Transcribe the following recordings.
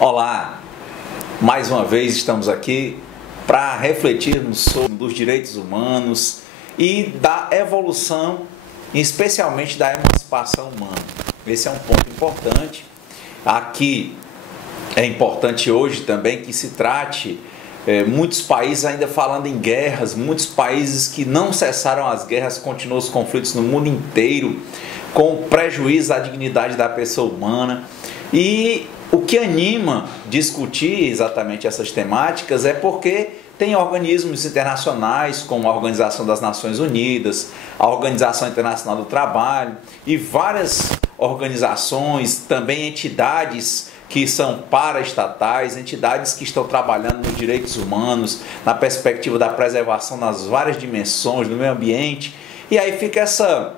Olá, mais uma vez estamos aqui para refletirmos sobre os direitos humanos e da evolução, especialmente da emancipação humana. Esse é um ponto importante. Aqui é importante hoje também que se trate muitos países ainda falando em guerras, muitos países que não cessaram as guerras, continuam os conflitos no mundo inteiro, com prejuízo à dignidade da pessoa humana. E o que anima discutir exatamente essas temáticas é porque tem organismos internacionais como a Organização das Nações Unidas, a Organização Internacional do Trabalho e várias organizações, também entidades que são paraestatais, entidades que estão trabalhando nos direitos humanos, na perspectiva da preservação nas várias dimensões do meio ambiente. E aí fica essa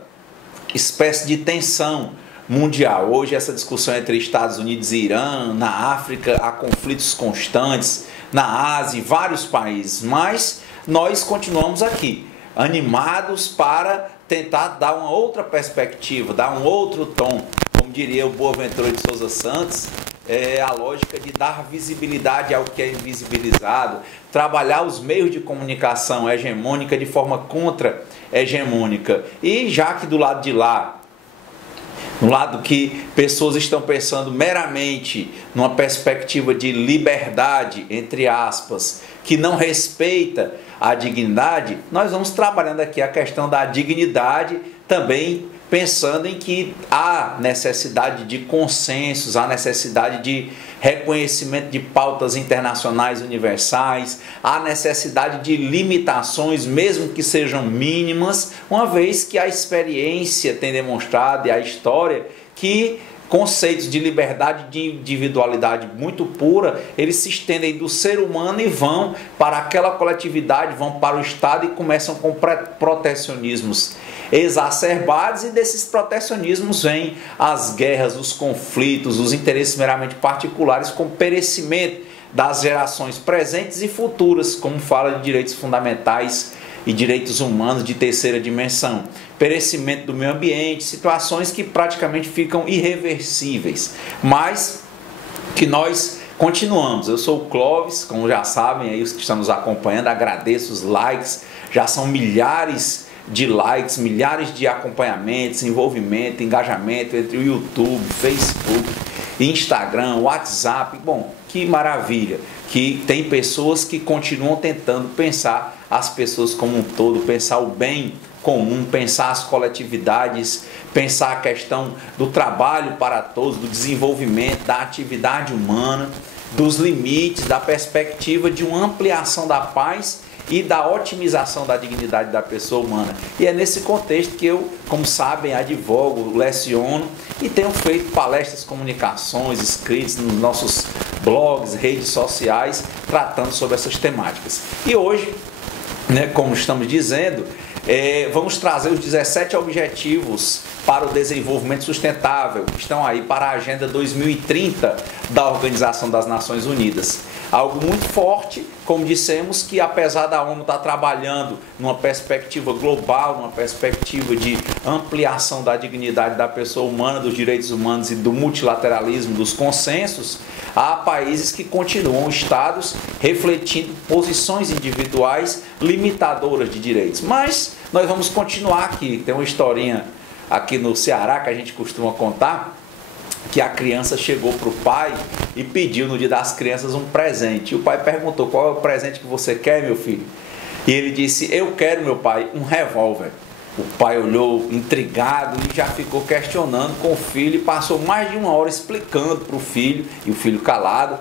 espécie de tensão mundial. Hoje essa discussão entre Estados Unidos e Irã, na África há conflitos constantes, na Ásia e vários países, mas nós continuamos aqui, animados para tentar dar uma outra perspectiva, dar um outro tom, como diria o Boaventura de Souza Santos, a lógica de dar visibilidade ao que é invisibilizado, trabalhar os meios de comunicação hegemônica de forma contra-hegemônica. E já que do lado de lá, no lado que pessoas estão pensando meramente numa perspectiva de liberdade, entre aspas, que não respeita a dignidade, nós vamos trabalhando aqui a questão da dignidade, também pensando em que há necessidade de consensos, há necessidade de reconhecimento de pautas internacionais universais, há necessidade de limitações, mesmo que sejam mínimas, uma vez que a experiência tem demonstrado e a história que conceitos de liberdade e de individualidade muito pura, eles se estendem do ser humano e vão para aquela coletividade, vão para o Estado e começam com protecionismos exacerbados, e desses protecionismos vêm as guerras, os conflitos, os interesses meramente particulares, com perecimento das gerações presentes e futuras, como fala de direitos fundamentais e direitos humanos de terceira dimensão, perecimento do meio ambiente, situações que praticamente ficam irreversíveis, mas que nós continuamos. Eu sou o Clóvis, como já sabem aí os que estão nos acompanhando, agradeço os likes, já são milhares de likes, milhares de acompanhamentos, envolvimento, engajamento entre o YouTube, Facebook, Instagram, WhatsApp. Bom, que maravilha que tem pessoas que continuam tentando pensar as pessoas como um todo, pensar o bem comum, pensar as coletividades, pensar a questão do trabalho para todos, do desenvolvimento, da atividade humana, dos limites, da perspectiva de uma ampliação da paz e da otimização da dignidade da pessoa humana. E é nesse contexto que eu, como sabem, advogo, leciono e tenho feito palestras, comunicações, escritos nos nossos blogs, redes sociais, tratando sobre essas temáticas. E hoje, como estamos dizendo, vamos trazer os 17 objetivos para o desenvolvimento sustentável, que estão aí para a Agenda 2030 da Organização das Nações Unidas. Algo muito forte, como dissemos, que apesar da ONU estar trabalhando numa perspectiva global, numa perspectiva de ampliação da dignidade da pessoa humana, dos direitos humanos e do multilateralismo, dos consensos, há países que continuam, estados, refletindo posições individuais limitadoras de direitos. Mas nós vamos continuar aqui. Tem uma historinha aqui no Ceará que a gente costuma contar, que a criança chegou para o pai e pediu no Dia das Crianças um presente. E o pai perguntou: qual é o presente que você quer, meu filho? E ele disse: eu quero, meu pai, um revólver. O pai olhou intrigado e já ficou questionando com o filho e passou mais de uma hora explicando para o filho, e o filho calado,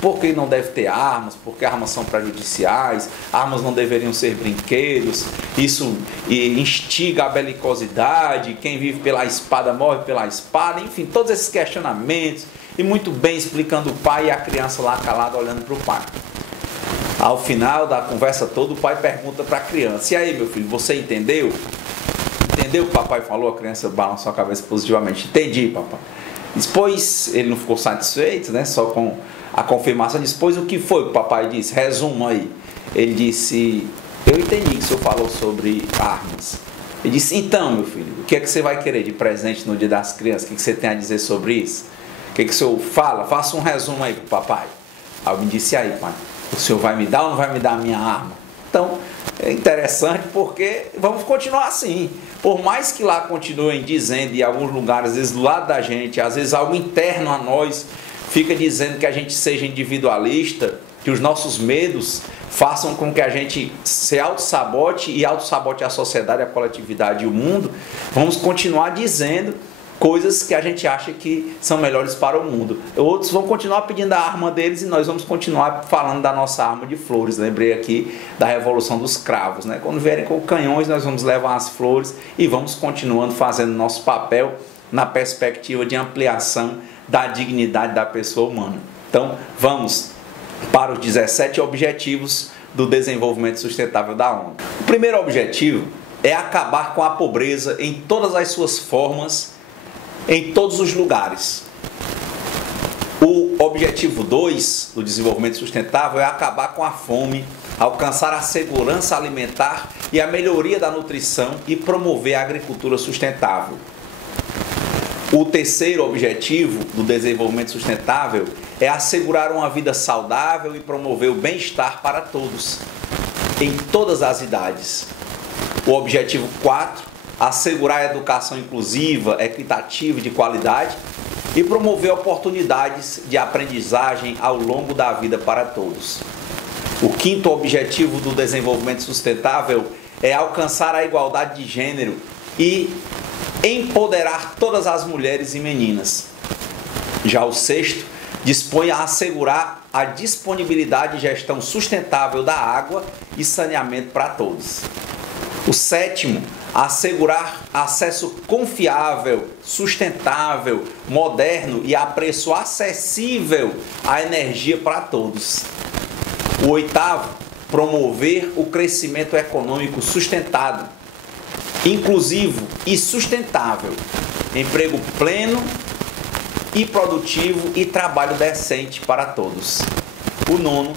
por que não deve ter armas, porque armas são prejudiciais, armas não deveriam ser brinquedos, isso instiga a belicosidade, quem vive pela espada morre pela espada, enfim, todos esses questionamentos, e muito bem explicando o pai e a criança lá calada olhando para o pai. Ao final da conversa toda, o pai pergunta para a criança: e aí, meu filho, você entendeu? Entendeu o que o papai falou? A criança balançou a cabeça positivamente: entendi, papai. Depois ele não ficou satisfeito, só com a confirmação. Depois, o que foi que o papai disse? Resuma aí. Ele disse: eu entendi que o senhor falou sobre armas. Ele disse: então, meu filho, o que é que você vai querer de presente no Dia das Crianças? O que você tem a dizer sobre isso? que o senhor fala? Faça um resumo aí pro papai. Aí eu me disse, aí pai, o senhor vai me dar ou não vai me dar a minha arma? Então, é interessante porque vamos continuar assim. Por mais que lá continuem dizendo, em alguns lugares, às vezes do lado da gente, às vezes algo interno a nós, fica dizendo que a gente seja individualista, que os nossos medos façam com que a gente se auto-sabote e auto-sabote a sociedade, a coletividade e o mundo, vamos continuar dizendo coisas que a gente acha que são melhores para o mundo. Outros vão continuar pedindo a arma deles e nós vamos continuar falando da nossa arma de flores. Lembrei aqui da Revolução dos Cravos, né? Quando vierem com canhões, nós vamos levar as flores e vamos continuando fazendo nosso papel na perspectiva de ampliação da dignidade da pessoa humana. Então, vamos para os 17 objetivos do desenvolvimento sustentável da ONU. O primeiro objetivo é acabar com a pobreza em todas as suas formas, em todos os lugares. O objetivo 2 do desenvolvimento sustentável é acabar com a fome, alcançar a segurança alimentar e a melhoria da nutrição e promover a agricultura sustentável. O terceiro objetivo do desenvolvimento sustentável é assegurar uma vida saudável e promover o bem-estar para todos, em todas as idades. O objetivo 4, assegurar a educação inclusiva, equitativa e de qualidade e promover oportunidades de aprendizagem ao longo da vida para todos. O quinto objetivo do desenvolvimento sustentável é alcançar a igualdade de gênero e empoderar todas as mulheres e meninas. Já o sexto dispõe a assegurar a disponibilidade e gestão sustentável da água e saneamento para todos. O sétimo, assegurar acesso confiável, sustentável, moderno e a preço acessível à energia para todos. O oitavo, promover o crescimento econômico sustentado, inclusivo e sustentável, emprego pleno e produtivo e trabalho decente para todos. O nono,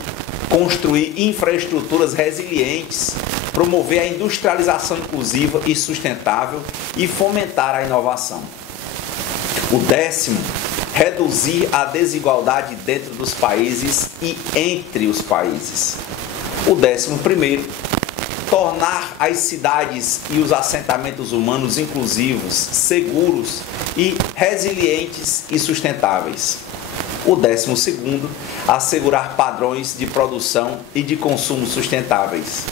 construir infraestruturas resilientes, promover a industrialização inclusiva e sustentável e fomentar a inovação. O décimo, reduzir a desigualdade dentro dos países e entre os países. O 11º, tornar as cidades e os assentamentos humanos inclusivos, seguros e resilientes e sustentáveis. O 12º, assegurar padrões de produção e de consumo sustentáveis.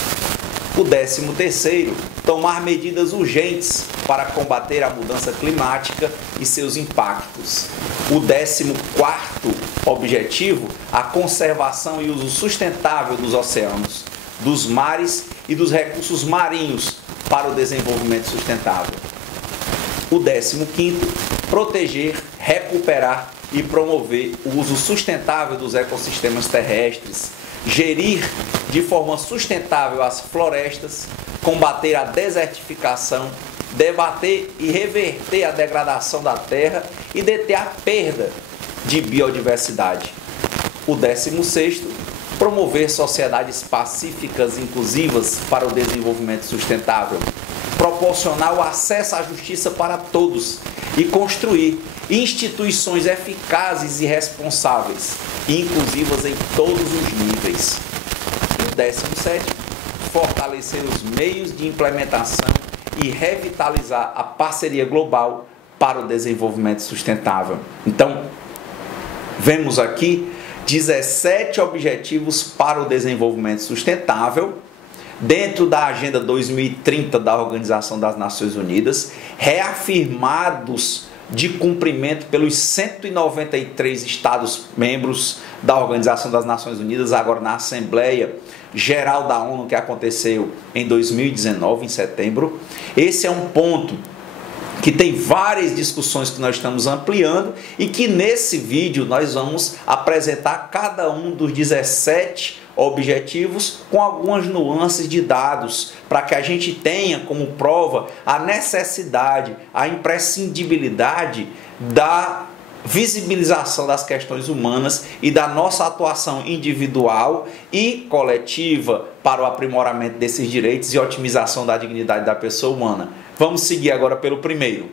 O 13º, tomar medidas urgentes para combater a mudança climática e seus impactos. O 14º objetivo, a conservação e uso sustentável dos oceanos, dos mares e dos recursos marinhos para o desenvolvimento sustentável. O 15º, proteger, recuperar e promover o uso sustentável dos ecossistemas terrestres, gerir de forma sustentável as florestas, combater a desertificação, debater e reverter a degradação da terra e deter a perda de biodiversidade. O 16º, promover sociedades pacíficas e inclusivas para o desenvolvimento sustentável, proporcionar o acesso à justiça para todos e construir instituições eficazes e responsáveis, inclusivas em todos os níveis. E o 17º, fortalecer os meios de implementação e revitalizar a parceria global para o desenvolvimento sustentável. Então, vemos aqui 17 objetivos para o desenvolvimento sustentável dentro da Agenda 2030 da Organização das Nações Unidas, reafirmados de cumprimento pelos 193 Estados-membros da Organização das Nações Unidas, agora na Assembleia Geral da ONU, que aconteceu em 2019, em setembro. Esse é um ponto que tem várias discussões que nós estamos ampliando e que nesse vídeo nós vamos apresentar cada um dos 17 objetivos com algumas nuances de dados para que a gente tenha como prova a necessidade, a imprescindibilidade da visibilização das questões humanas e da nossa atuação individual e coletiva para o aprimoramento desses direitos e otimização da dignidade da pessoa humana. Vamos seguir agora pelo primeiro.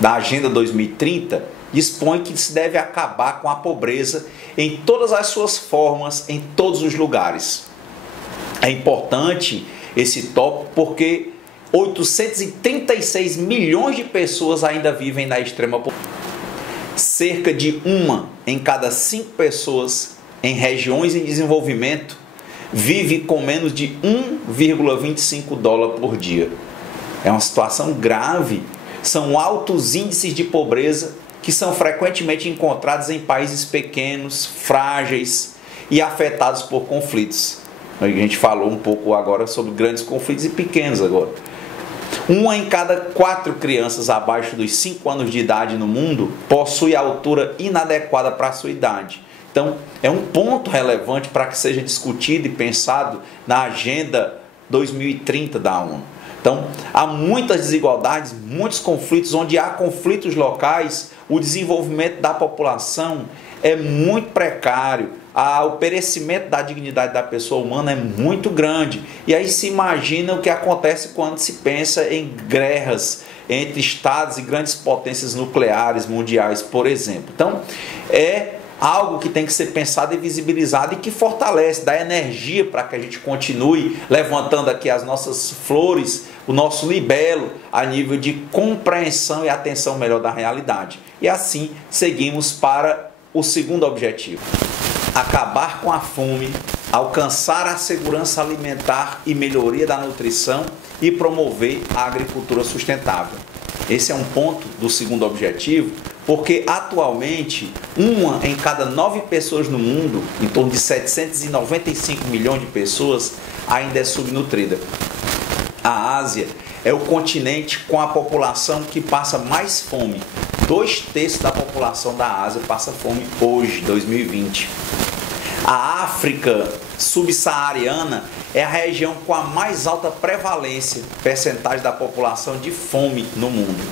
Da Agenda 2030, dispõe que se deve acabar com a pobreza em todas as suas formas, em todos os lugares. É importante esse tópico porque 836 milhões de pessoas ainda vivem na extrema pobreza. Cerca de 1 em cada 5 pessoas em regiões em desenvolvimento vive com menos de 1,25 dólar por dia. É uma situação grave. São altos índices de pobreza que são frequentemente encontrados em países pequenos, frágeis e afetados por conflitos. A gente falou um pouco agora sobre grandes conflitos e pequenos agora. 1 em cada 4 crianças abaixo dos 5 anos de idade no mundo possui altura inadequada para a sua idade. Então, é um ponto relevante para que seja discutido e pensado na Agenda 2030 da ONU. Então, há muitas desigualdades, muitos conflitos, onde há conflitos locais, o desenvolvimento da população é muito precário, o perecimento da dignidade da pessoa humana é muito grande. E aí se imagina o que acontece quando se pensa em guerras entre estados e grandes potências nucleares mundiais, por exemplo. Então, é algo que tem que ser pensado e visibilizado e que fortalece, dá energia para que a gente continue levantando aqui as nossas flores, o nosso libelo a nível de compreensão e atenção melhor da realidade. E assim seguimos para o segundo objetivo: acabar com a fome, alcançar a segurança alimentar e melhoria da nutrição e promover a agricultura sustentável. Esse é um ponto do segundo objetivo, porque atualmente 1 em cada 9 pessoas no mundo, em torno de 795 milhões de pessoas, ainda é subnutrida. A Ásia é o continente com a população que passa mais fome. 2/3 da população da Ásia passa fome hoje, 2020. A África subsaariana é a região com a mais alta prevalência, percentagem da população de fome no mundo.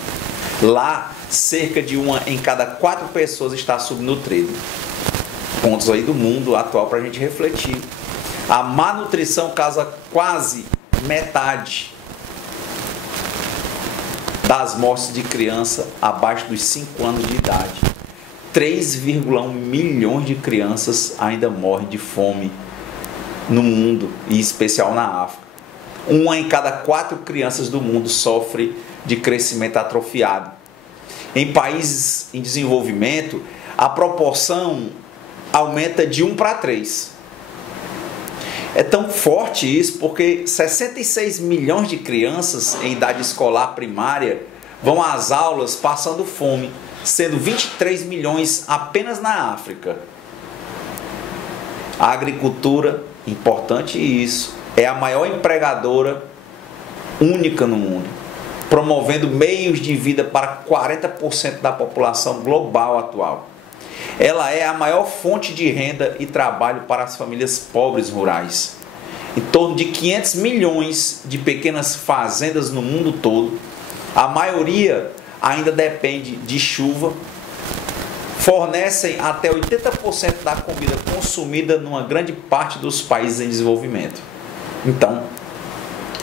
Lá, cerca de 1 em cada 4 pessoas está subnutrida. Pontos aí do mundo atual para a gente refletir. A má nutrição causa quase metade das mortes de criança abaixo dos 5 anos de idade. 3,1 milhões de crianças ainda morrem de fome no mundo, e em especial na África. 1 em cada 4 crianças do mundo sofre de crescimento atrofiado. Em países em desenvolvimento, a proporção aumenta de 1 para 3. É tão forte isso porque 66 milhões de crianças em idade escolar primária vão às aulas passando fome, sendo 23 milhões apenas na África. A agricultura, importante isso, é a maior empregadora única no mundo, promovendo meios de vida para 40% da população global atual. Ela é a maior fonte de renda e trabalho para as famílias pobres rurais. Em torno de 500 milhões de pequenas fazendas no mundo todo, a maioria ainda depende de chuva, fornecem até 80% da comida consumida numa grande parte dos países em desenvolvimento. Então,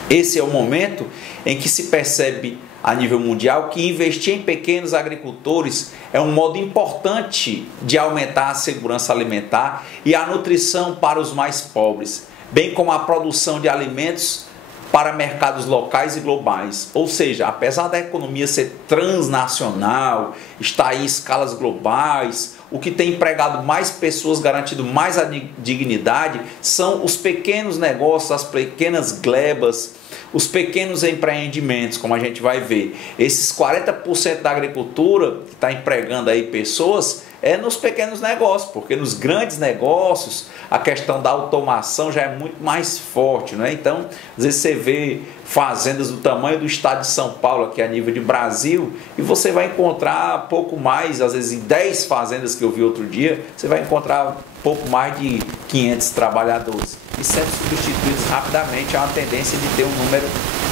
esse é o momento em que se percebe a nível mundial que investir em pequenos agricultores é um modo importante de aumentar a segurança alimentar e a nutrição para os mais pobres, bem como a produção de alimentos para mercados locais e globais. Ou seja, apesar da economia ser transnacional, estar em escalas globais, o que tem empregado mais pessoas, garantido mais a dignidade, são os pequenos negócios, as pequenas glebas, os pequenos empreendimentos, como a gente vai ver. Esses 40% da agricultura que está empregando aí pessoas é nos pequenos negócios, porque nos grandes negócios a questão da automação já é muito mais forte, né? Então, às vezes você vê fazendas do tamanho do estado de São Paulo, aqui a nível de Brasil, e você vai encontrar pouco mais, às vezes em 10 fazendas que eu vi outro dia, você vai encontrar pouco mais de 500 trabalhadores. E sendo substituídos rapidamente, há uma tendência de ter um número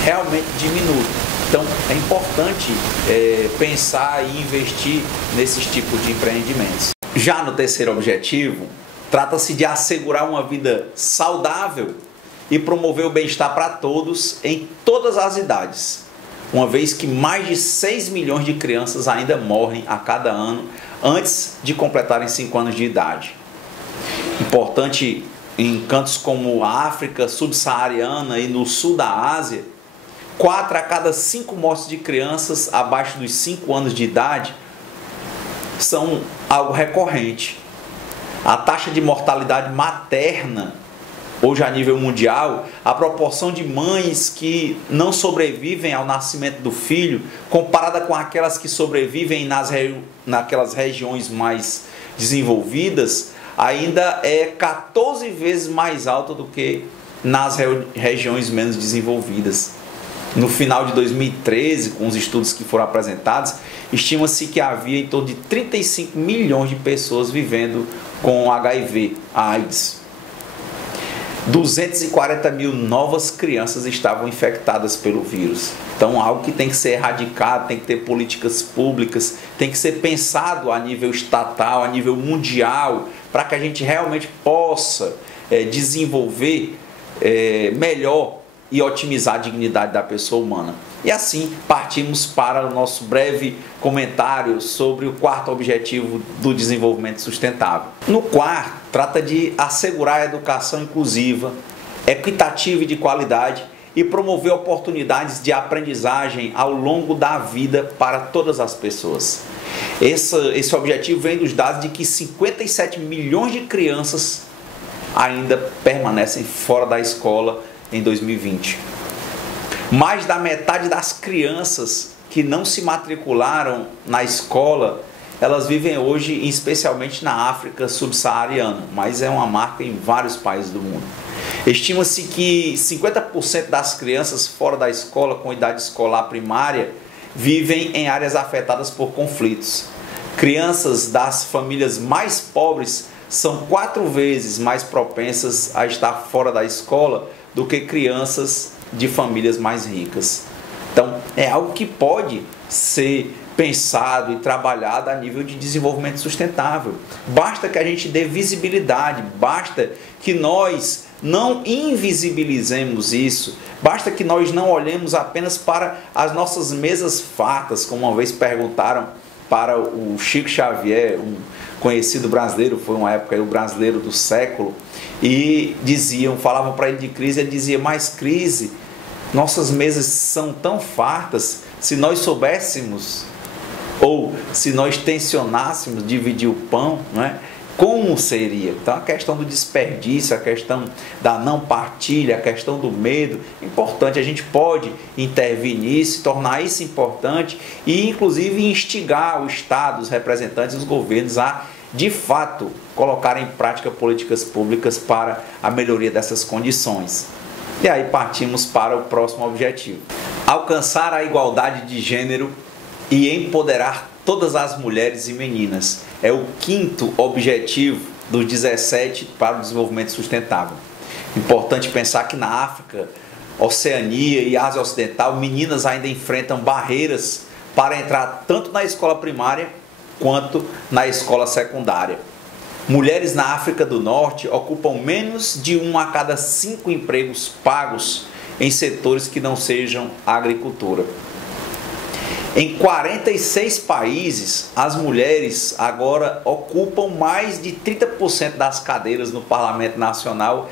realmente diminuto. Então, é importante pensar e investir nesses tipos de empreendimentos. Já no terceiro objetivo, trata-se de assegurar uma vida saudável e promover o bem-estar para todos em todas as idades. uma vez que mais de 6 milhões de crianças ainda morrem a cada ano antes de completarem 5 anos de idade. Importante em cantos como a África subsaariana e no sul da Ásia, 4 a cada 5 mortes de crianças abaixo dos 5 anos de idade são algo recorrente. A taxa de mortalidade materna, hoje a nível mundial, a proporção de mães que não sobrevivem ao nascimento do filho, comparada com aquelas que sobrevivem naquelas regiões mais desenvolvidas, ainda é 14 vezes mais alta do que nas regiões menos desenvolvidas. No final de 2013, com os estudos que foram apresentados, estima-se que havia em torno de 35 milhões de pessoas vivendo com HIV, AIDS. 240 mil novas crianças estavam infectadas pelo vírus. Então, algo que tem que ser erradicado, tem que ter políticas públicas, tem que ser pensado a nível estatal, a nível mundial, para que a gente realmente possa desenvolver melhor e otimizar a dignidade da pessoa humana. E assim partimos para o nosso breve comentário sobre o quarto objetivo do desenvolvimento sustentável. No quarto, trata de assegurar a educação inclusiva, equitativa e de qualidade e promover oportunidades de aprendizagem ao longo da vida para todas as pessoas. Esse objetivo vem dos dados de que 57 milhões de crianças ainda permanecem fora da escola em 2020. Mais da metade das crianças que não se matricularam na escola, elas vivem hoje, especialmente na África subsaariana, mas é uma marca em vários países do mundo. Estima-se que 50% das crianças fora da escola, com idade escolar primária, vivem em áreas afetadas por conflitos. Crianças das famílias mais pobres são 4 vezes mais propensas a estar fora da escola do que crianças de famílias mais ricas. Então, é algo que pode ser pensado e trabalhado a nível de desenvolvimento sustentável. Basta que a gente dê visibilidade, basta que nós não invisibilizemos isso, basta que nós não olhemos apenas para as nossas mesas fartas, como uma vez perguntaram para o Chico Xavier, um conhecido brasileiro, foi uma época o brasileiro do século, e falavam para ele de crise, ele dizia: mas crise, nossas mesas são tão fartas, se nós soubéssemos, ou se nós tensionássemos dividir o pão, não é? Como seria? Então a questão do desperdício, a questão da não partilha, a questão do medo, é importante. A gente pode intervir nisso, tornar isso importante e inclusive instigar o Estado, os representantes, os governos a, de fato, colocar em prática políticas públicas para a melhoria dessas condições. E aí partimos para o próximo objetivo: alcançar a igualdade de gênero e empoderar todas as mulheres e meninas. É o quinto objetivo dos 17 para o desenvolvimento sustentável. Importante pensar que na África, Oceania e Ásia Ocidental, meninas ainda enfrentam barreiras para entrar tanto na escola primária quanto na escola secundária. Mulheres na África do Norte ocupam menos de 1 a cada 5 empregos pagos em setores que não sejam agricultura. Em 46 países, as mulheres agora ocupam mais de 30% das cadeiras no Parlamento Nacional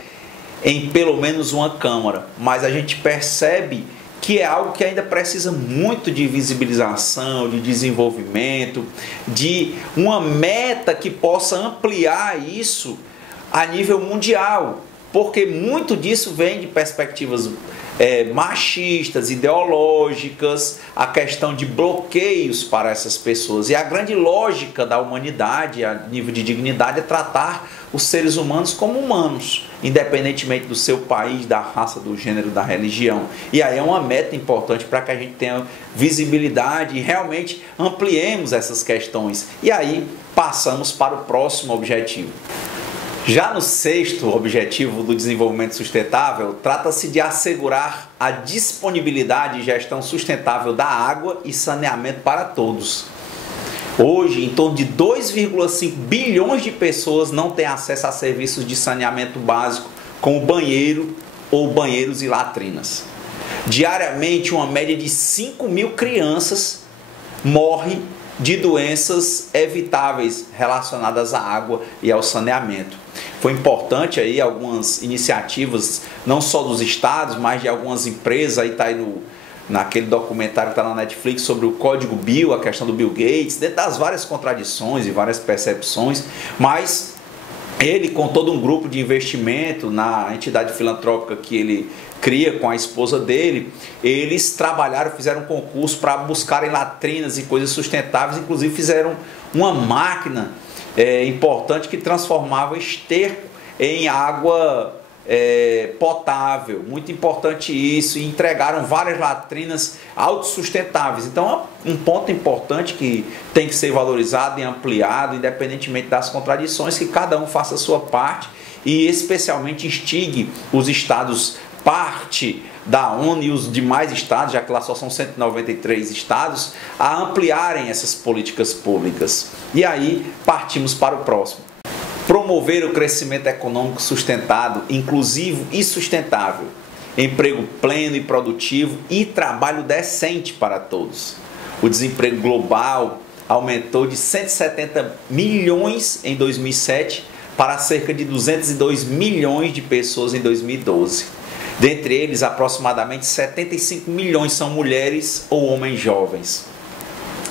em pelo menos uma Câmara. Mas a gente percebe que é algo que ainda precisa muito de visibilização, de desenvolvimento, de uma meta que possa ampliar isso a nível mundial. Porque muito disso vem de perspectivas machistas, ideológicas, a questão de bloqueios para essas pessoas. E a grande lógica da humanidade, a nível de dignidade, é tratar os seres humanos como humanos, independentemente do seu país, da raça, do gênero, da religião. E aí é uma meta importante para que a gente tenha visibilidade e realmente ampliemos essas questões. E aí passamos para o próximo objetivo. Já no sexto objetivo do desenvolvimento sustentável, trata-se de assegurar a disponibilidade e gestão sustentável da água e saneamento para todos. Hoje, em torno de 2,5 bilhões de pessoas não têm acesso a serviços de saneamento básico, como banheiro ou banheiros e latrinas. Diariamente, uma média de 5.000 crianças morrem de doenças evitáveis relacionadas à água e ao saneamento. Foi importante aí algumas iniciativas, não só dos estados, mas de algumas empresas, aí está aí naquele documentário que está na Netflix sobre o Código Bill, a questão do Bill Gates, dentro das várias contradições e várias percepções, mas ele, com todo um grupo de investimento na entidade filantrópica que ele cria com a esposa dele, eles trabalharam, fizeram um concurso para buscarem latrinas e coisas sustentáveis, inclusive fizeram uma máquina importante que transformava esterco em água potável, muito importante isso, e entregaram várias latrinas autossustentáveis. Então é um ponto importante que tem que ser valorizado e ampliado, independentemente das contradições, que cada um faça a sua parte e especialmente instigue os estados parte da ONU e os demais estados, já que lá só são 193 estados, a ampliarem essas políticas públicas. E aí partimos para o próximo. Promover o crescimento econômico sustentado, inclusivo e sustentável, emprego pleno e produtivo e trabalho decente para todos. O desemprego global aumentou de 170 milhões em 2007 para cerca de 202 milhões de pessoas em 2012. Dentre eles, aproximadamente 75 milhões são mulheres ou homens jovens.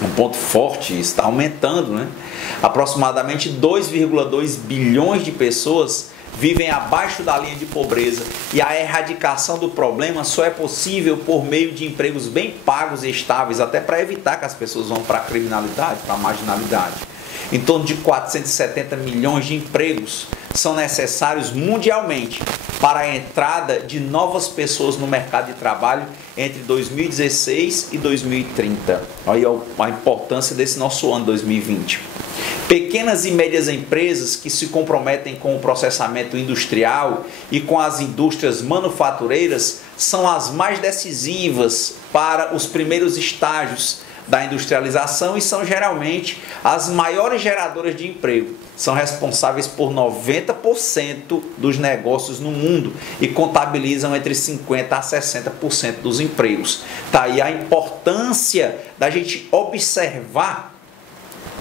Um ponto forte, está aumentando, né? Aproximadamente 2,2 bilhões de pessoas vivem abaixo da linha de pobreza e a erradicação do problema só é possível por meio de empregos bem pagos e estáveis, até para evitar que as pessoas vão para a criminalidade, para a marginalidade. Em torno de 470 milhões de empregos são necessários mundialmente para a entrada de novas pessoas no mercado de trabalho entre 2016 e 2030. Olha a importância desse nosso ano 2020. Pequenas e médias empresas que se comprometem com o processamento industrial e com as indústrias manufatureiras são as mais decisivas para os primeiros estágios da industrialização e são geralmente as maiores geradoras de emprego. São responsáveis por 90% dos negócios no mundo e contabilizam entre 50% a 60% dos empregos. Tá aí a importância da gente observar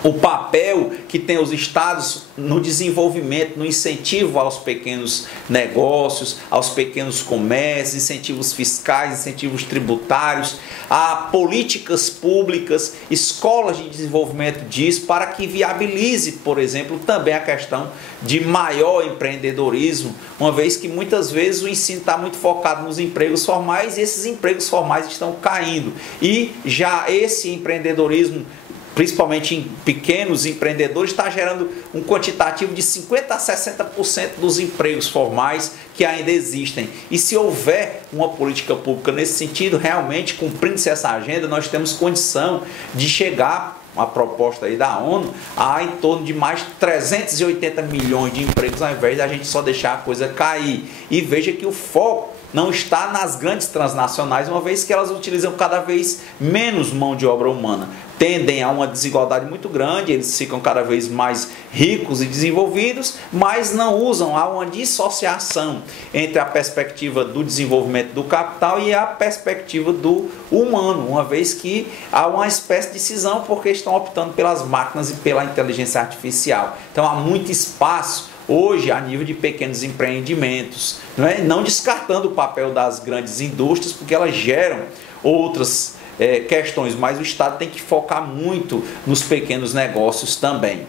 o papel que tem os estados no desenvolvimento, no incentivo aos pequenos negócios, aos pequenos comércios, incentivos fiscais, incentivos tributários, a políticas públicas, escolas de desenvolvimento disso, para que viabilize, por exemplo, também a questão de maior empreendedorismo, uma vez que muitas vezes o ensino está muito focado nos empregos formais e esses empregos formais estão caindo. E já esse empreendedorismo, principalmente em pequenos empreendedores, está gerando um quantitativo de 50% a 60% dos empregos formais que ainda existem. E se houver uma política pública nesse sentido, realmente cumprindo-se essa agenda, nós temos condição de chegar, uma proposta aí da ONU, a em torno de mais de 380 milhões de empregos, ao invés de a gente só deixar a coisa cair. E veja que o foco não está nas grandes transnacionais, uma vez que elas utilizam cada vez menos mão de obra humana. Tendem a uma desigualdade muito grande, eles ficam cada vez mais ricos e desenvolvidos, mas não usam, há uma dissociação entre a perspectiva do desenvolvimento do capital e a perspectiva do humano, uma vez que há uma espécie de cisão porque estão optando pelas máquinas e pela inteligência artificial. Então há muito espaço hoje a nível de pequenos empreendimentos, não descartando o papel das grandes indústrias, porque elas geram outras questões, mas o Estado tem que focar muito nos pequenos negócios também.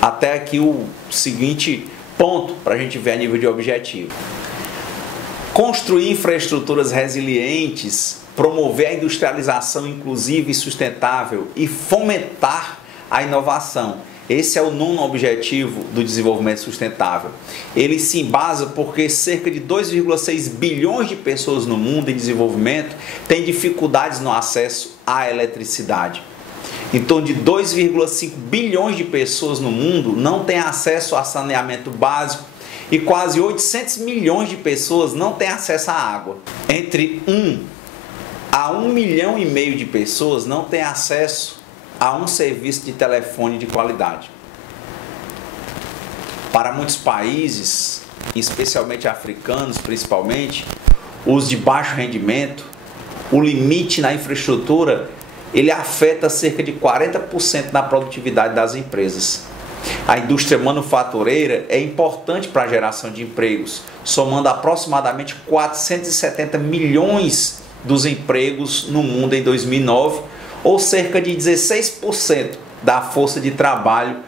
Até aqui o seguinte ponto para a gente ver a nível de objetivo. Construir infraestruturas resilientes, promover a industrialização inclusiva e sustentável e fomentar a inovação. Esse é o nono objetivo do desenvolvimento sustentável. Ele se embasa porque cerca de 2,6 bilhões de pessoas no mundo em desenvolvimento têm dificuldades no acesso à eletricidade. Em torno de 2,5 bilhões de pessoas no mundo não têm acesso a saneamento básico e quase 800 milhões de pessoas não têm acesso à água. Entre 1 a 1,5 milhão de pessoas não têm acesso a um serviço de telefone de qualidade. Para muitos países, especialmente africanos principalmente, os de baixo rendimento, o limite na infraestrutura, ele afeta cerca de 40% da produtividade das empresas. A indústria manufatureira é importante para a geração de empregos, somando aproximadamente 470 milhões dos empregos no mundo em 2009, ou cerca de 16% da força de trabalho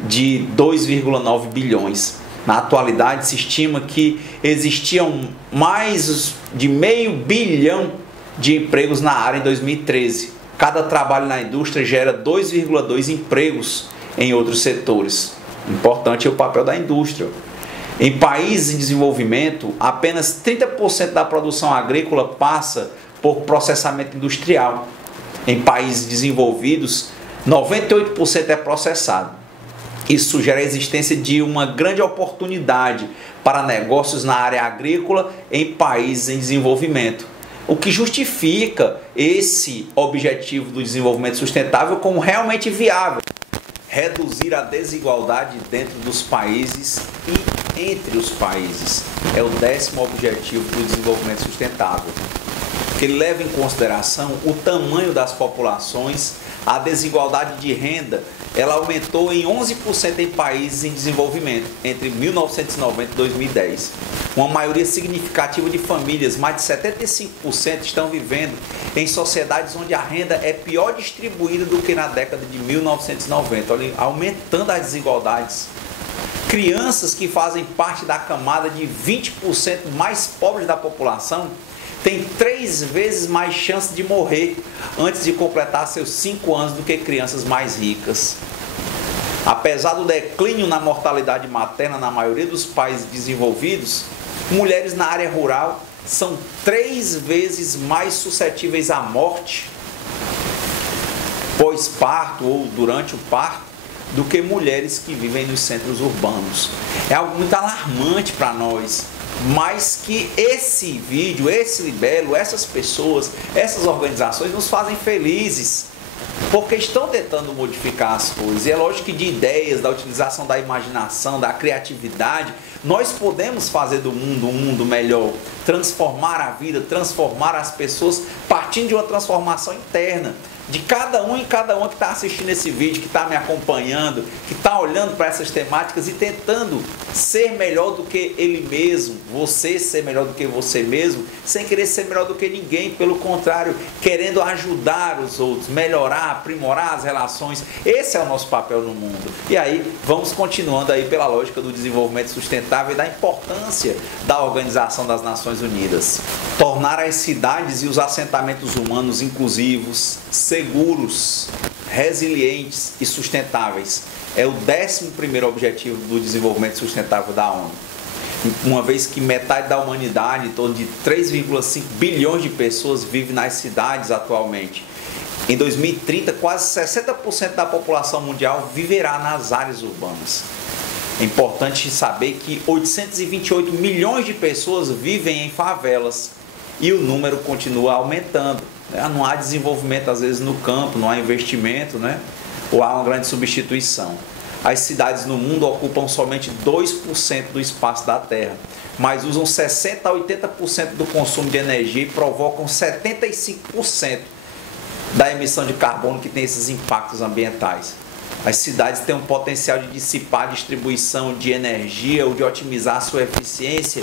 de 2,9 bilhões. Na atualidade, se estima que existiam mais de meio bilhão de empregos na área em 2013. Cada trabalho na indústria gera 2,2 empregos em outros setores. Importante é o papel da indústria. Em países em desenvolvimento, apenas 30% da produção agrícola passa por processamento industrial. Em países desenvolvidos, 98% é processado. Isso sugere a existência de uma grande oportunidade para negócios na área agrícola em países em desenvolvimento, o que justifica esse objetivo do desenvolvimento sustentável como realmente viável. Reduzir a desigualdade dentro dos países e entre os países é o 10º objetivo do desenvolvimento sustentável, que leva em consideração o tamanho das populações. A desigualdade de renda ela aumentou em 11% em países em desenvolvimento entre 1990 e 2010. Uma maioria significativa de famílias, mais de 75%, estão vivendo em sociedades onde a renda é pior distribuída do que na década de 1990, olha, aumentando as desigualdades. Crianças que fazem parte da camada de 20% mais pobres da população têm 3 vezes mais chance de morrer antes de completar seus 5 anos do que crianças mais ricas. Apesar do declínio na mortalidade materna na maioria dos países desenvolvidos, mulheres na área rural são 3 vezes mais suscetíveis à morte pós-parto ou durante o parto do que mulheres que vivem nos centros urbanos. É algo muito alarmante para nós, mas que esse vídeo, esse Libelo, essas pessoas, essas organizações nos fazem felizes, porque estão tentando modificar as coisas. E é lógico que de ideias, da utilização da imaginação, da criatividade, nós podemos fazer do mundo um mundo melhor, transformar a vida, transformar as pessoas, partindo de uma transformação interna, de cada um e cada uma que está assistindo esse vídeo, que está me acompanhando, que está olhando para essas temáticas e tentando ser melhor do que ele mesmo, você ser melhor do que você mesmo, sem querer ser melhor do que ninguém, pelo contrário, querendo ajudar os outros, melhorar, aprimorar as relações. Esse é o nosso papel no mundo. E aí, vamos continuando aí pela lógica do desenvolvimento sustentável e da importância da Organização das Nações Unidas. Tornar as cidades e os assentamentos humanos inclusivos, seguros, resilientes e sustentáveis é o 11º objetivo do desenvolvimento sustentável da ONU. Uma vez que metade da humanidade, em torno de 3,5 bilhões de pessoas, vive nas cidades atualmente. Em 2030, quase 60% da população mundial viverá nas áreas urbanas. É importante saber que 828 milhões de pessoas vivem em favelas e o número continua aumentando. Não há desenvolvimento, às vezes, no campo, não há investimento, né? Ou há uma grande substituição. As cidades no mundo ocupam somente 2% do espaço da Terra, mas usam 60% a 80% do consumo de energia e provocam 75% da emissão de carbono que tem esses impactos ambientais. As cidades têm um potencial de dissipar a distribuição de energia ou de otimizar sua eficiência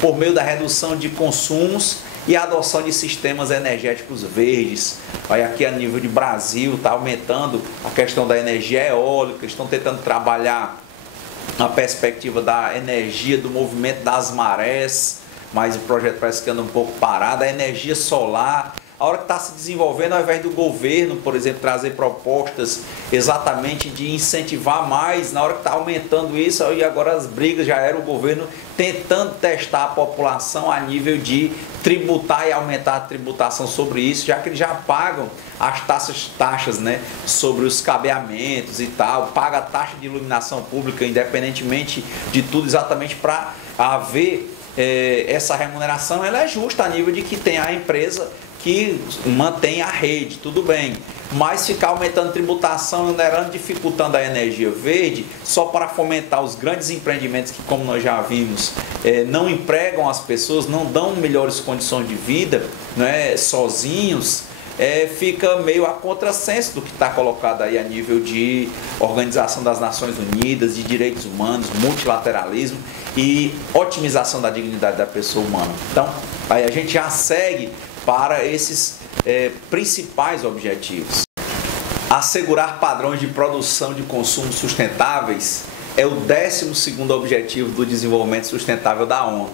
por meio da redução de consumos e a adoção de sistemas energéticos verdes. Aí aqui a nível de Brasil está aumentando a questão da energia eólica, estão tentando trabalhar a perspectiva da energia do movimento das marés, mas o projeto parece que anda um pouco parado. A energia solar, a hora que está se desenvolvendo, ao invés do governo, por exemplo, trazer propostas exatamente de incentivar mais, na hora que está aumentando isso, e agora as brigas já era o governo tentando testar a população a nível de tributar e aumentar a tributação sobre isso, já que eles já pagam as taxas, né, sobre os cabeamentos e tal, paga a taxa de iluminação pública, independentemente de tudo, exatamente para haver essa remuneração. Ela é justa a nível de que tem a empresa que mantém a rede, tudo bem. mas ficar aumentando tributação, onerando, dificultando a energia verde, só para fomentar os grandes empreendimentos que, como nós já vimos, não empregam as pessoas, não dão melhores condições de vida, né, sozinhos, fica meio a contrassenso do que está colocado aí a nível de Organização das Nações Unidas, de direitos humanos, multilateralismo e otimização da dignidade da pessoa humana. Então, aí a gente já segue para esses principais objetivos. Assegurar padrões de produção e de consumo sustentáveis é o 12º objetivo do desenvolvimento sustentável da ONU,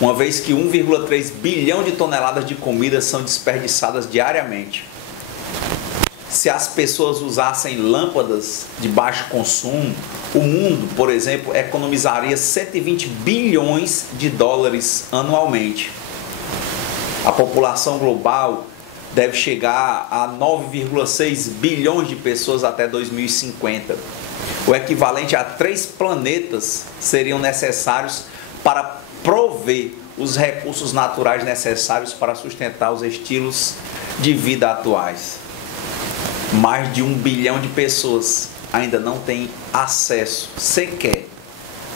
uma vez que 1,3 bilhão de toneladas de comida são desperdiçadas diariamente. Se as pessoas usassem lâmpadas de baixo consumo, o mundo, por exemplo, economizaria 120 bilhões de dólares anualmente. A população global deve chegar a 9,6 bilhões de pessoas até 2050. O equivalente a 3 planetas seriam necessários para prover os recursos naturais necessários para sustentar os estilos de vida atuais. Mais de 1 bilhão de pessoas ainda não têm acesso sequer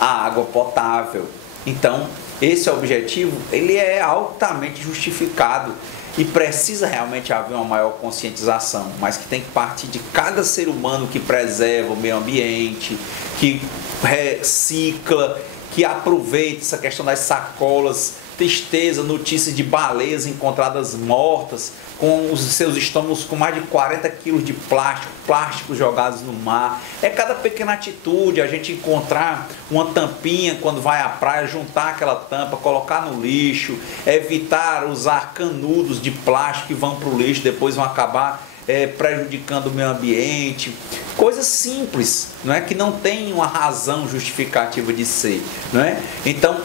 à água potável. Então, esse objetivo ele é altamente justificado e precisa realmente haver uma maior conscientização, mas que tem que partir de cada ser humano que preserva o meio ambiente, que recicla, que aproveita essa questão das sacolas, tristeza, notícias de baleias encontradas mortas, com os seus estômagos com mais de 40 quilos de plástico jogados no mar. É cada pequena atitude, a gente encontrar uma tampinha quando vai à praia, juntar aquela tampa, colocar no lixo, evitar usar canudos de plástico que vão para o lixo, depois vão acabar prejudicando o meio ambiente. Coisas simples, não é, que não tem uma razão justificativa de ser, não é? Então,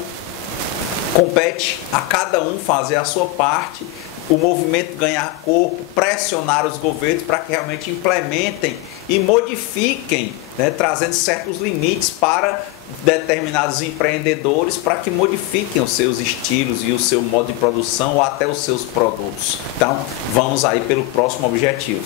compete a cada um fazer a sua parte, o movimento ganhar corpo, pressionar os governos para que realmente implementem e modifiquem, né, trazendo certos limites para determinados empreendedores para que modifiquem os seus estilos e o seu modo de produção ou até os seus produtos. Então, vamos aí pelo próximo objetivo.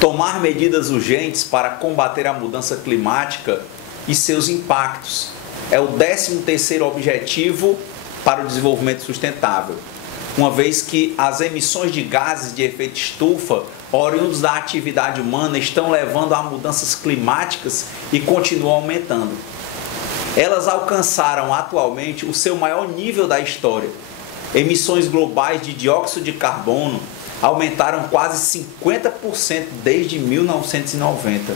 Tomar medidas urgentes para combater a mudança climática e seus impactos. É o 13º objetivo para o desenvolvimento sustentável, uma vez que as emissões de gases de efeito estufa oriundos da atividade humana estão levando a mudanças climáticas e continuam aumentando. Elas alcançaram atualmente o seu maior nível da história. Emissões globais de dióxido de carbono aumentaram quase 50% desde 1990.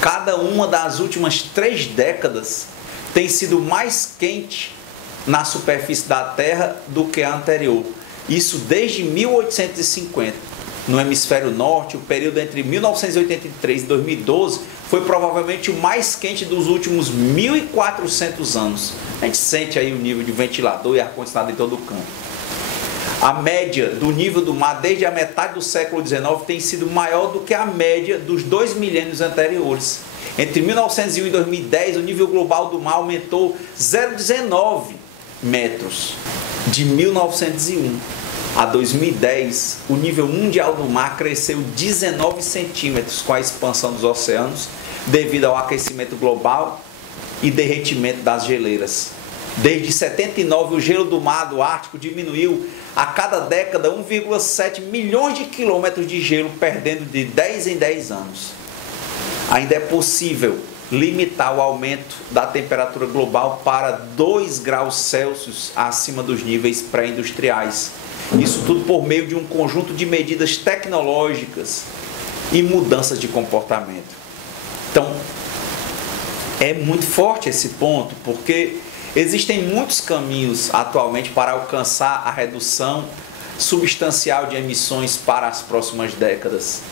Cada uma das últimas 3 décadas tem sido mais quente na superfície da Terra do que a anterior. Isso desde 1850. No hemisfério norte, o período entre 1983 e 2012 foi provavelmente o mais quente dos últimos 1.400 anos. A gente sente aí o nível de ventilador e ar-condicionado em todo o campo. A média do nível do mar desde a metade do século XIX tem sido maior do que a média dos 2 milênios anteriores. Entre 1901 e 2010, o nível global do mar aumentou 0,19 metros. De 1901 a 2010, o nível mundial do mar cresceu 19 centímetros com a expansão dos oceanos devido ao aquecimento global e derretimento das geleiras. Desde 79, o gelo do mar do Ártico diminuiu a cada década 1,7 milhões de quilômetros de gelo, perdendo de 10 em 10 anos. Ainda é possível limitar o aumento da temperatura global para 2 graus Celsius acima dos níveis pré-industriais. Isso tudo por meio de um conjunto de medidas tecnológicas e mudanças de comportamento. Então, é muito forte esse ponto, porque existem muitos caminhos atualmente para alcançar a redução substancial de emissões para as próximas décadas,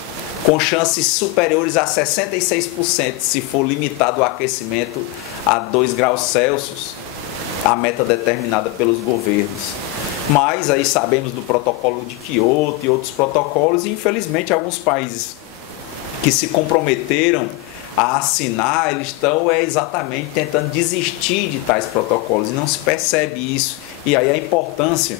com chances superiores a 66% se for limitado o aquecimento a 2 graus Celsius, a meta determinada pelos governos. Mas aí sabemos do protocolo de Kyoto e outros protocolos, e infelizmente alguns países que se comprometeram a assinar, eles estão exatamente tentando desistir de tais protocolos, e não se percebe isso. E aí a importância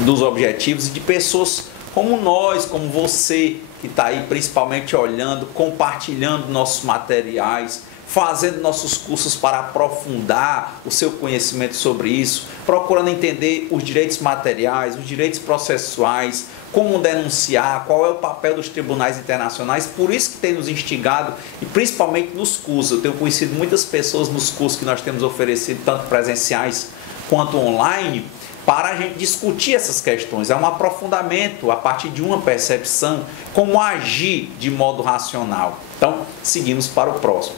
dos objetivos e de pessoas como nós, como você que está aí principalmente olhando, compartilhando nossos materiais, fazendo nossos cursos para aprofundar o seu conhecimento sobre isso, procurando entender os direitos materiais, os direitos processuais, como denunciar, qual é o papel dos tribunais internacionais. Por isso que tem nos instigado, e principalmente nos cursos. Eu tenho conhecido muitas pessoas nos cursos que nós temos oferecido, tanto presenciais quanto online, para a gente discutir essas questões. É um aprofundamento a partir de uma percepção, como agir de modo racional. Então, seguimos para o próximo.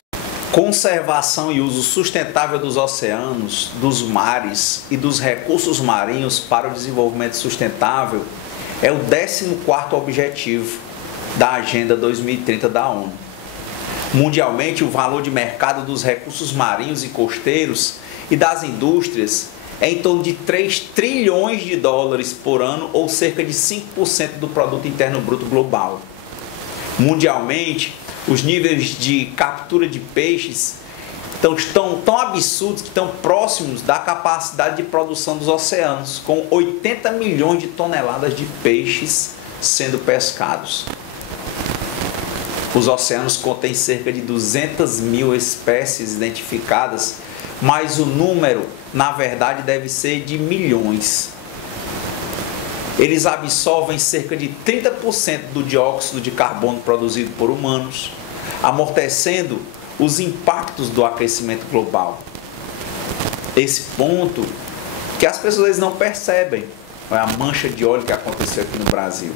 Conservação e uso sustentável dos oceanos, dos mares e dos recursos marinhos para o desenvolvimento sustentável é o 14º objetivo da Agenda 2030 da ONU. Mundialmente, o valor de mercado dos recursos marinhos e costeiros e das indústrias é em torno de 3 trilhões de dólares por ano, ou cerca de 5% do produto interno bruto global. Mundialmente, os níveis de captura de peixes estão tão absurdos que estão próximos da capacidade de produção dos oceanos, com 80 milhões de toneladas de peixes sendo pescados. Os oceanos contêm cerca de 200 mil espécies identificadas, mas o número, na verdade, deve ser de milhões. Eles absorvem cerca de 30% do dióxido de carbono produzido por humanos, amortecendo os impactos do aquecimento global. Esse ponto que as pessoas não percebem, é a mancha de óleo que aconteceu aqui no Brasil.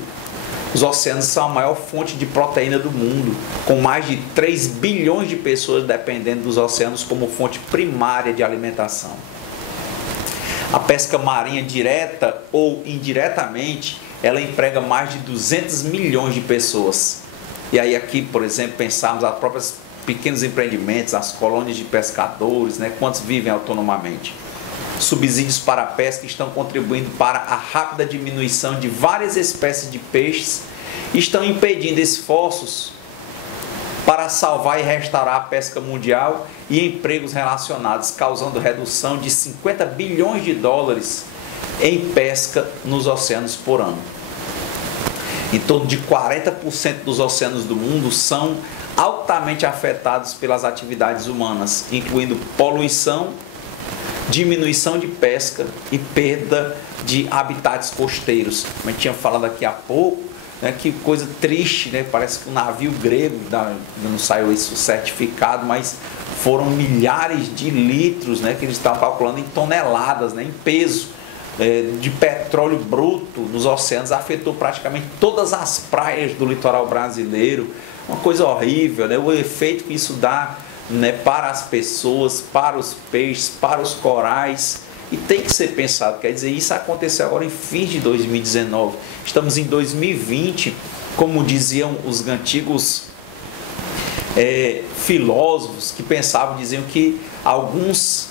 Os oceanos são a maior fonte de proteína do mundo, com mais de 3 bilhões de pessoas dependendo dos oceanos como fonte primária de alimentação. A pesca marinha, direta ou indiretamente, ela emprega mais de 200 milhões de pessoas. E aí aqui, por exemplo, pensarmos as próprias pequenos empreendimentos, as colônias de pescadores, né, quantos vivem autonomamente. Subsídios para a pesca estão contribuindo para a rápida diminuição de várias espécies de peixes e estão impedindo esforços para salvar e restaurar a pesca mundial e empregos relacionados, causando redução de 50 bilhões de dólares em pesca nos oceanos por ano. Em torno de 40% dos oceanos do mundo são altamente afetados pelas atividades humanas, incluindo poluição, diminuição de pesca e perda de habitats costeiros. Como a gente tinha falado aqui há pouco, né, que coisa triste, né? Parece que o navio grego, não saiu isso certificado, mas foram milhares de litros, né, que eles estavam calculando em toneladas, né, em peso, de petróleo bruto nos oceanos, afetou praticamente todas as praias do litoral brasileiro. Uma coisa horrível, né? O efeito que isso dá, né, para as pessoas, para os peixes, para os corais, e tem que ser pensado. Quer dizer, isso aconteceu agora em fins de 2019, estamos em 2020, como diziam os antigos filósofos que pensavam, diziam que algumas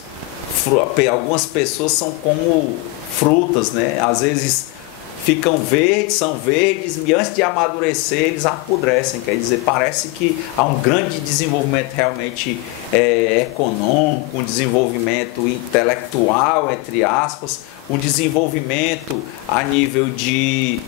pessoas são como frutas, né? Às vezes ficam verdes, são verdes, e antes de amadurecer eles apodrecem. Quer dizer, parece que há um grande desenvolvimento realmente econômico, um desenvolvimento intelectual, entre aspas, um desenvolvimento a nível de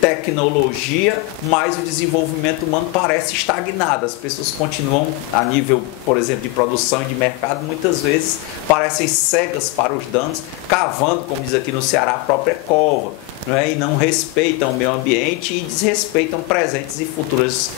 tecnologia, mas o desenvolvimento humano parece estagnado. As pessoas continuam a nível, por exemplo, de produção e de mercado, muitas vezes parecem cegas para os danos, cavando, como diz aqui no Ceará, a própria cova, não é? E não respeitam o meio ambiente e desrespeitam presentes e futuras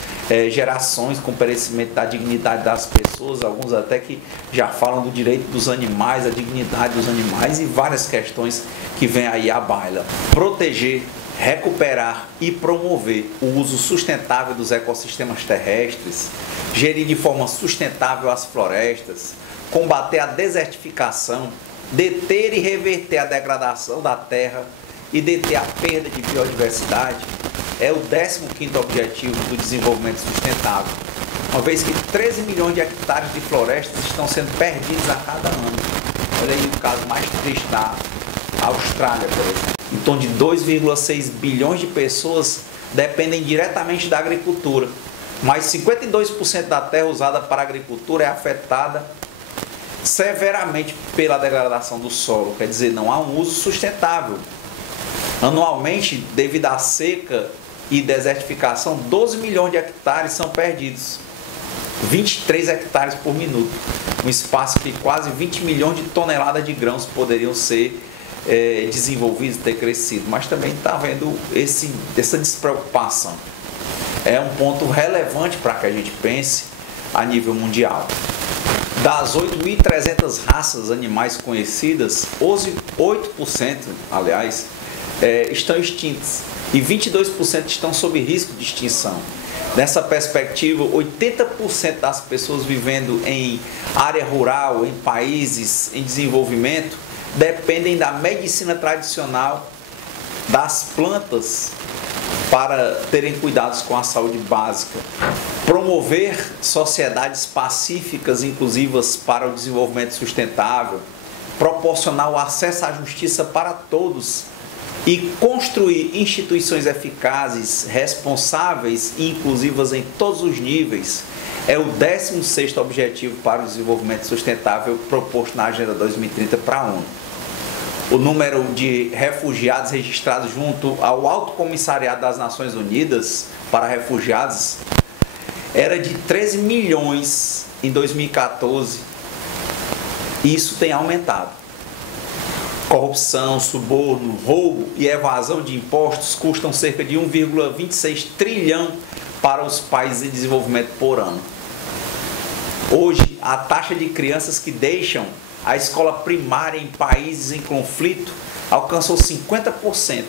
gerações, com o perecimento da dignidade das pessoas. Alguns até que já falam do direito dos animais, a dignidade dos animais e várias questões que vêm aí à baila. Proteger, recuperar e promover o uso sustentável dos ecossistemas terrestres, gerir de forma sustentável as florestas, combater a desertificação, deter e reverter a degradação da terra e deter a perda de biodiversidade é o 15º objetivo do desenvolvimento sustentável, uma vez que 13 milhões de hectares de florestas estão sendo perdidos a cada ano. Olha aí o caso mais triste da Austrália, por exemplo. Em torno de 2,6 bilhões de pessoas dependem diretamente da agricultura, mas 52% da terra usada para a agricultura é afetada severamente pela degradação do solo. Quer dizer, não há um uso sustentável. Anualmente, devido à seca e desertificação, 12 milhões de hectares são perdidos. 23 hectares por minuto. Um espaço que quase 20 milhões de toneladas de grãos poderiam ser desenvolvidos, ter crescido. Mas também está havendo essa despreocupação. É um ponto relevante para que a gente pense a nível mundial. Das 8.300 raças animais conhecidas, 8%, aliás, estão extintas e 22% estão sob risco de extinção. Nessa perspectiva, 80% das pessoas vivendo em área rural, em países em desenvolvimento, dependem da medicina tradicional, das plantas, para terem cuidados com a saúde básica. Promover sociedades pacíficas, inclusivas para o desenvolvimento sustentável, proporcionar o acesso à justiça para todos e construir instituições eficazes, responsáveis e inclusivas em todos os níveis é o 16º objetivo para o desenvolvimento sustentável proposto na Agenda 2030 para a ONU. O número de refugiados registrados junto ao Alto Comissariado das Nações Unidas para Refugiados era de 13 milhões em 2014 e isso tem aumentado. Corrupção, suborno, roubo e evasão de impostos custam cerca de 1,26 trilhão para os países em desenvolvimento por ano. Hoje, a taxa de crianças que deixam a escola primária em países em conflito alcançou 50%,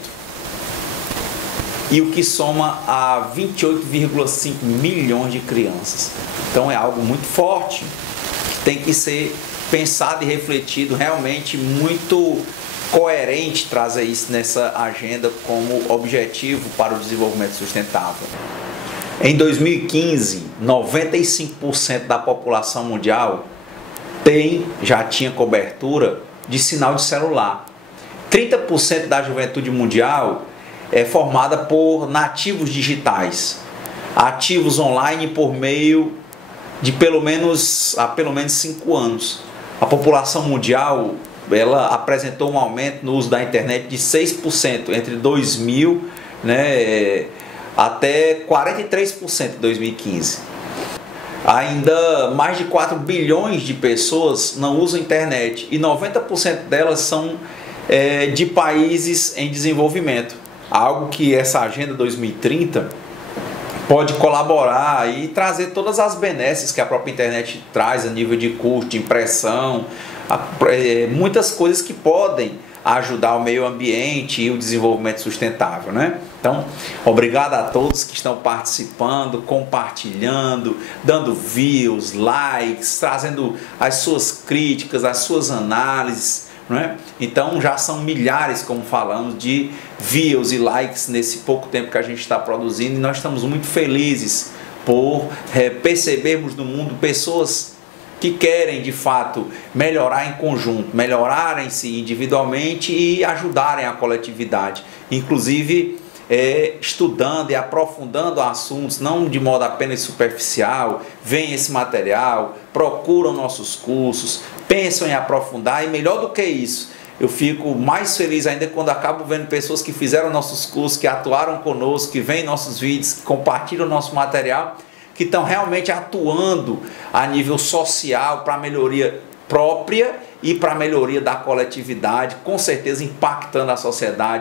e o que soma a 28,5 milhões de crianças. Então é algo muito forte, que tem que ser pensado e refletido, realmente muito coerente trazer isso nessa agenda como objetivo para o desenvolvimento sustentável. Em 2015, 95% da população mundial já tinha cobertura de sinal de celular. 30% da juventude mundial é formada por nativos digitais, ativos online por meio de pelo menos 5 anos. A população mundial ela apresentou um aumento no uso da internet de 6% entre 2000, até 43% em 2015. Ainda mais de 4 bilhões de pessoas não usam internet e 90% delas são de países em desenvolvimento. Algo que essa Agenda 2030 pode colaborar e trazer todas as benesses que a própria internet traz a nível de custo, de impressão, muitas coisas que podem ajudar o meio ambiente e o desenvolvimento sustentável, né? Então, obrigado a todos que estão participando, compartilhando, dando views, likes, trazendo as suas críticas, as suas análises, né? Então, já são milhares, como falamos, de views e likes nesse pouco tempo que a gente está produzindo e nós estamos muito felizes por percebermos no mundo pessoas que querem de fato melhorar em conjunto, melhorarem-se individualmente e ajudarem a coletividade, inclusive estudando e aprofundando assuntos, não de modo apenas superficial. Veem esse material, procuram nossos cursos, pensam em aprofundar, e melhor do que isso, eu fico mais feliz ainda quando acabo vendo pessoas que fizeram nossos cursos, que atuaram conosco, que veem nossos vídeos, que compartilham nosso material, que estão realmente atuando a nível social para a melhoria própria e para a melhoria da coletividade, com certeza impactando a sociedade.